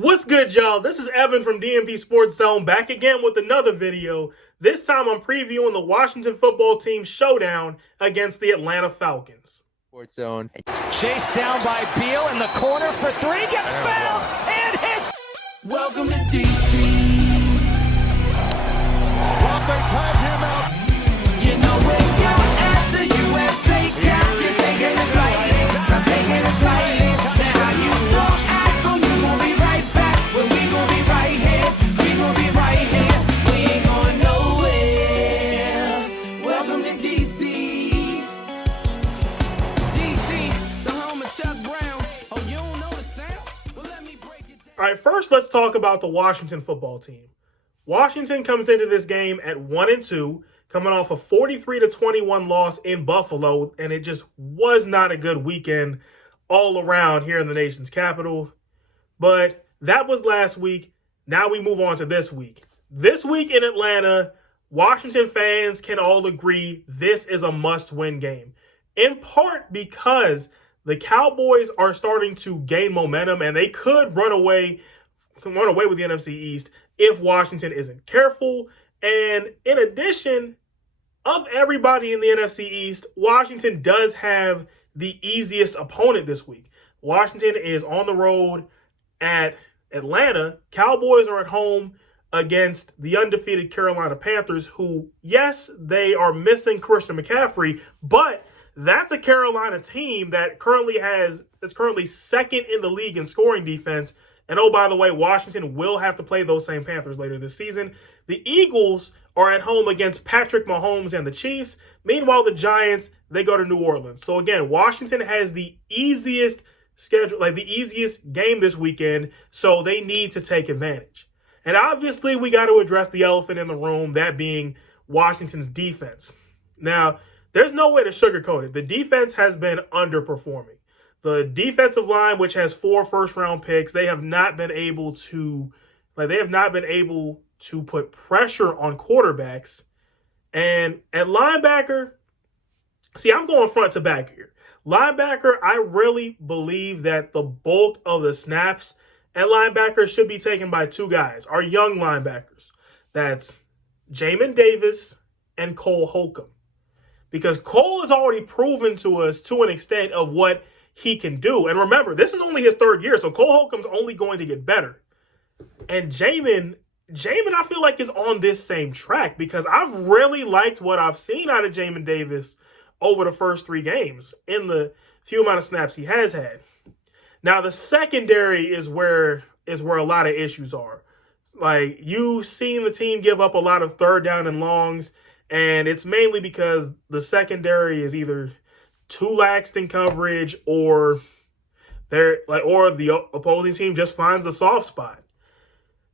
What's good, y'all? This is Evan from DMV Sports Zone back again with another video. This time I'm previewing the Washington football team showdown against the Atlanta Falcons. Sports Zone. Chased down by Beal in the corner for three, gets fouled and hits. Welcome to DC. Well, they tag him out. You know where you're at, the USA cap. You're taking it slightly, I'm taking it slightly. Now how you gon' act on you gon' be right back. Well, we gon' be right here, we gon' be right here. We ain't going nowhere. Welcome to DC. DC, the home of Chuck Brown. Oh, you don't know the sound? Well, let me break it down. All right, first let's talk about the Washington football team. Washington comes into this game at 1-2, coming off a 43-21 loss in Buffalo, and it just was not a good weekend all around here in the nation's capital. But that was last week. Now we move on to this week. This week in Atlanta, Washington fans can all agree this is a must-win game, in part because the Cowboys are starting to gain momentum, and they could run away with the NFC East if Washington isn't careful. And in addition, of everybody in the NFC East, Washington does have the easiest opponent this week. Washington is on the road at Atlanta. Cowboys are at home against the undefeated Carolina Panthers, who, yes, they are missing Christian McCaffrey, but that's a Carolina team that is currently second in the league in scoring defense. And oh, by the way, Washington will have to play those same Panthers later this season. The Eagles are at home against Patrick Mahomes and the Chiefs. Meanwhile, the Giants, they go to New Orleans. So again, Washington has the easiest schedule, the easiest game this weekend, so they need to take advantage. And obviously, we got to address the elephant in the room, that being Washington's defense. Now, there's no way to sugarcoat it. The defense has been underperforming. The defensive line, which has 4 first-round picks, they have not been able to put pressure on quarterbacks. And at linebacker, see, I'm going front to back here. Linebacker, I really believe that the bulk of the snaps at linebacker should be taken by 2 guys, our young linebackers. That's Jamin Davis and Cole Holcomb. Because Cole has already proven to us to an extent of what he can do. And remember, this is only his 3rd year, so Cole Holcomb's only going to get better. And Jamin, I feel like, is on this same track because I've really liked what I've seen out of Jamin Davis over the first 3 games in the few amount of snaps he has had. Now, the secondary is where a lot of issues are. Like, you've seen the team give up a lot of 3rd down and longs, and it's mainly because the secondary is either too lax in coverage or the opposing team just finds a soft spot.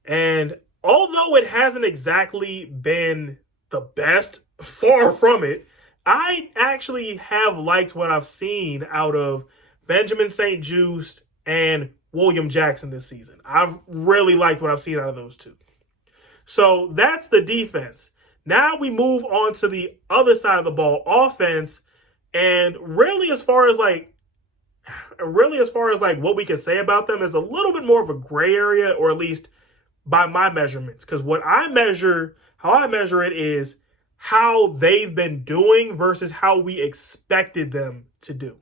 And although it hasn't exactly been the best, far from it, I actually have liked what I've seen out of Benjamin St-Juste and William Jackson this season. I've really liked what I've seen out of those 2. So that's the defense. Now we move on to the other side of the ball, offense. And really, as far as what we can say about them is a little bit more of a gray area, or at least by my measurements. Because how I measure it is how they've been doing versus how we expected them to do.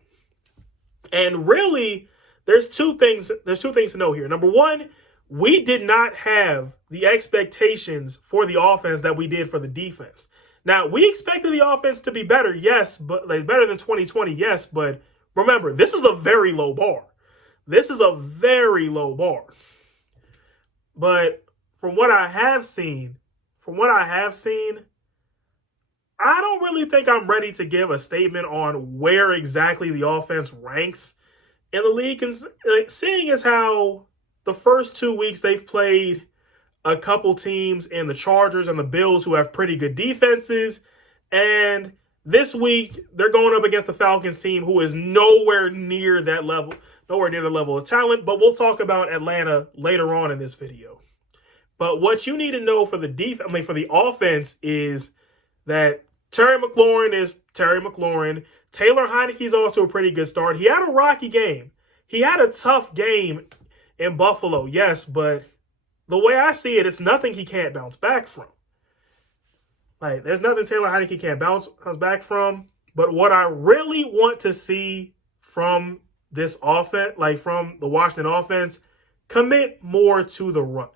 And really, there's two things to know here. Number one, we did not have the expectations for the offense that we did for the defense. Now, we expected the offense to be better, yes, but better than 2020, yes. But remember, this is a very low bar. But from what I have seen, I don't really think I'm ready to give a statement on where exactly the offense ranks in the league. And seeing as how the first 2 weeks they've played a couple teams in the Chargers and the Bills who have pretty good defenses. And this week, they're going up against the Falcons team who is nowhere near the level of talent. But we'll talk about Atlanta later on in this video. But what you need to know for the offense is that Terry McLaurin is Terry McLaurin. Taylor Heineke's off to a pretty good start. He had a rocky game. He had a tough game in Buffalo, yes, but the way I see it, it's nothing he can't bounce back from. Like, there's nothing Taylor Heineke can't bounce back from. But what I really want to see from this offense, like from the Washington offense, commit more to the run.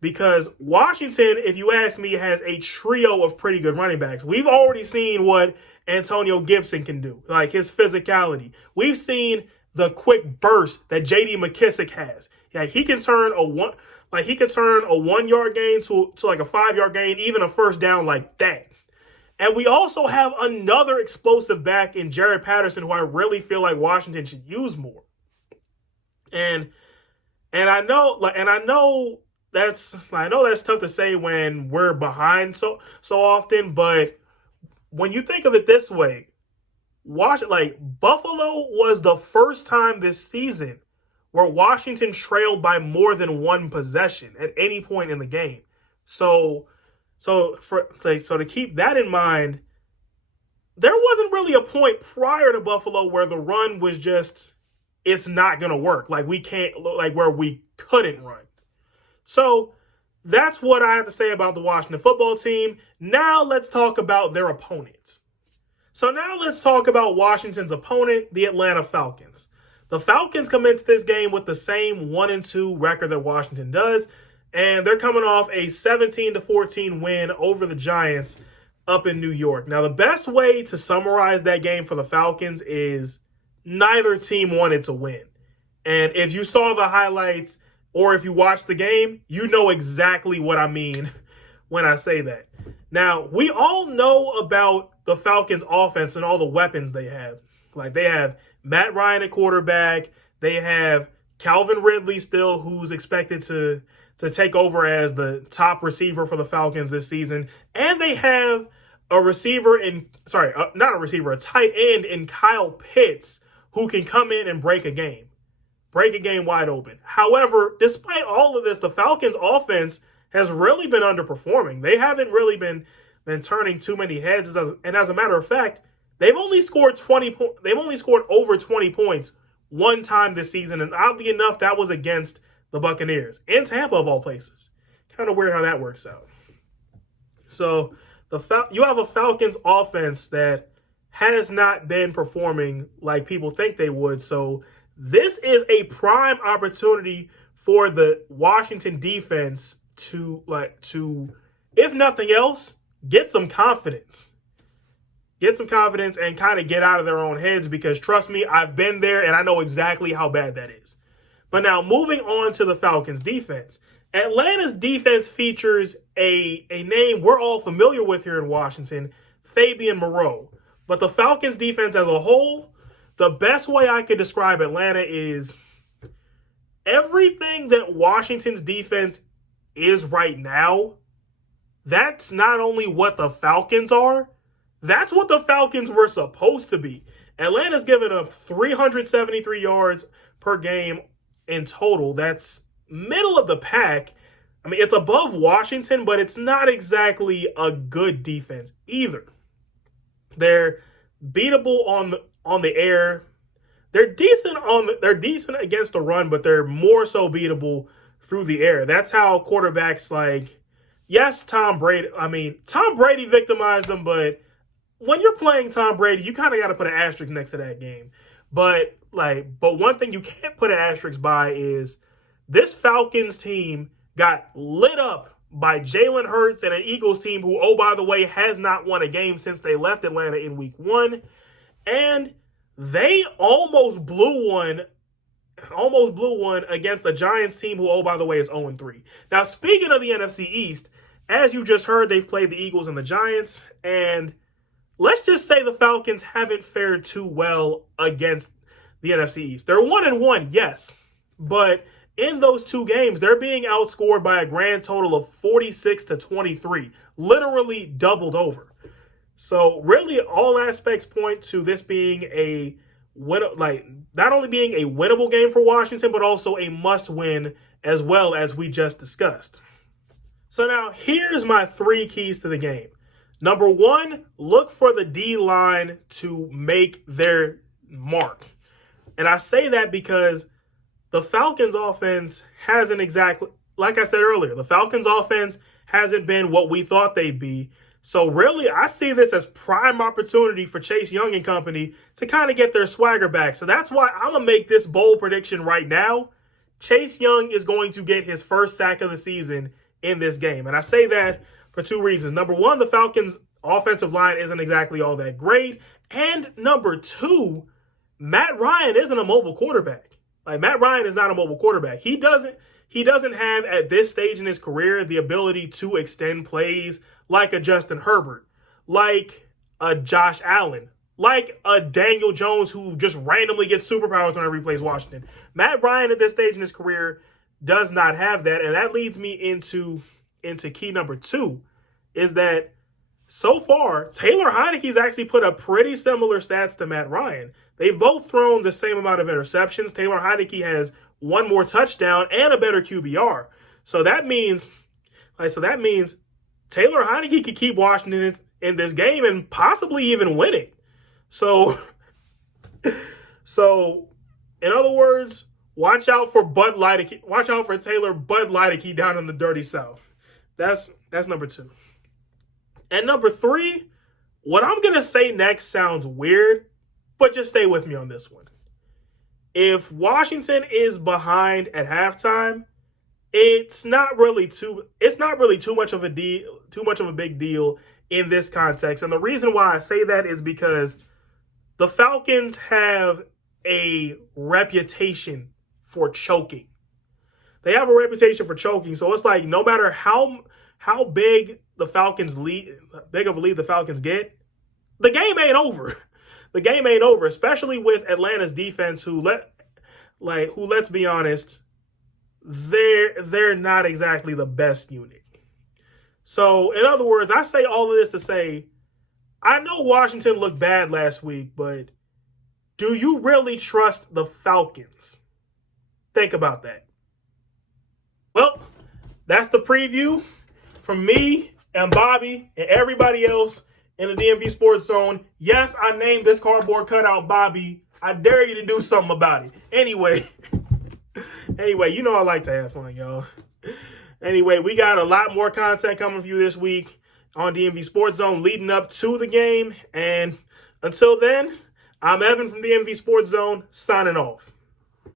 Because Washington, if you ask me, has a trio of pretty good running backs. We've already seen what Antonio Gibson can do, like his physicality. We've seen the quick burst that J.D. McKissick has. Yeah, he can turn a 1 yard gain to like a 5 yard gain, even a first down like that. And we also have another explosive back in Jared Patterson, who I really feel like Washington should use more. And I know that's tough to say when we're behind so often, but when you think of it this way, Buffalo was the first time this season where Washington trailed by more than one possession at any point in the game. So to keep that in mind, there wasn't really a point prior to Buffalo where the run was just, it's not going to work. Where we couldn't run. So that's what I have to say about the Washington football team. Now let's talk about their opponents. So now let's talk about Washington's opponent, the Atlanta Falcons. The Falcons come into this game with the same 1-2 record that Washington does, and they're coming off a 17-14 win over the Giants up in New York. Now, the best way to summarize that game for the Falcons is neither team wanted to win. And if you saw the highlights or if you watched the game, you know exactly what I mean when I say that. Now, we all know about the Falcons offense and all the weapons they have. Like, they have Matt Ryan at quarterback. They have Calvin Ridley still, who's expected to take over as the top receiver for the Falcons this season. And they have a tight end in Kyle Pitts, who can come in and break a game wide open. However, despite all of this, the Falcons offense has really been underperforming. They haven't really been turning too many heads. And as a matter of fact, they've only scored over 20 points one time this season. And oddly enough, that was against the Buccaneers in Tampa, of all places. Kind of weird how that works out. So you have a Falcons offense that has not been performing like people think they would. So this is a prime opportunity for the Washington defense to, if nothing else, get some confidence. Get some confidence and kind of get out of their own heads, because trust me, I've been there and I know exactly how bad that is. But now moving on to the Falcons defense. Atlanta's defense features a name we're all familiar with here in Washington, Fabian Moreau. But the Falcons defense as a whole, the best way I could describe Atlanta is everything that Washington's defense is right now. That's not only what the Falcons are, that's what the Falcons were supposed to be. Atlanta's given up 373 yards per game in total. That's middle of the pack. I mean, it's above Washington, but it's not exactly a good defense either. They're beatable on the air. They're decent against the run, but they're more so beatable through the air. That's how quarterbacks Tom Brady victimized them, but when you're playing Tom Brady, you kind of got to put an asterisk next to that game. But one thing you can't put an asterisk by is this Falcons team got lit up by Jalen Hurts and an Eagles team who, oh, by the way, has not won a game since they left Atlanta in week 1. And they almost blew one against the Giants team who, oh, by the way, is 0-3. Now, speaking of the NFC East, as you just heard, they've played the Eagles and the Giants. And let's just say the Falcons haven't fared too well against the NFC East. They're 1-1, yes. But in those two games, they're being outscored by a grand total of 46-23, literally doubled over. So really, all aspects point to this being not only being a winnable game for Washington, but also a must-win as well, as we just discussed. So now, here's my 3 keys to the game. Number 1, look for the D-line to make their mark. And I say that because the Falcons offense hasn't exactly, like I said earlier, the Falcons offense hasn't been what we thought they'd be. So really, I see this as prime opportunity for Chase Young and company to kind of get their swagger back. So that's why I'm going to make this bold prediction right now. Chase Young is going to get his first sack of the season in this game. And I say that for two reasons. Number one, the Falcons' offensive line isn't exactly all that great. And number two, Matt Ryan isn't a mobile quarterback. Like, Matt Ryan is not a mobile quarterback. He doesn't have, at this stage in his career, the ability to extend plays like a Justin Herbert, like a Josh Allen, like a Daniel Jones who just randomly gets superpowers whenever he plays Washington. Matt Ryan at this stage in his career does not have that, and that leads me into key number two, is that so far, Taylor Heineke's actually put up pretty similar stats to Matt Ryan. They've both thrown the same amount of interceptions. Taylor Heineke has one more touchdown and a better QBR. So that means Taylor Heineke could keep Washington in this game and possibly even win it. So in other words, watch out for Bud Light. Watch out for Taylor Bud Light down in the dirty South. That's number two. And number three, what I'm going to say next sounds weird, but just stay with me on this one. If Washington is behind at halftime, it's not really too much of a big deal in this context. And the reason why I say that is because the Falcons have a reputation for choking. They have a reputation for choking. So it's like no matter how big the Falcons big of a lead the Falcons get, the game ain't over. The game ain't over, especially with Atlanta's defense, who let's be honest, they're not exactly the best unit. So, in other words, I say all of this to say, I know Washington looked bad last week, but do you really trust the Falcons? Think about that. Well, that's the preview from me and Bobby and everybody else in the DMV Sports Zone. Yes, I named this cardboard cutout Bobby. I dare you to do something about it. Anyway, you know I like to have fun, y'all. Anyway, we got a lot more content coming for you this week on DMV Sports Zone leading up to the game. And until then, I'm Evan from DMV Sports Zone signing off.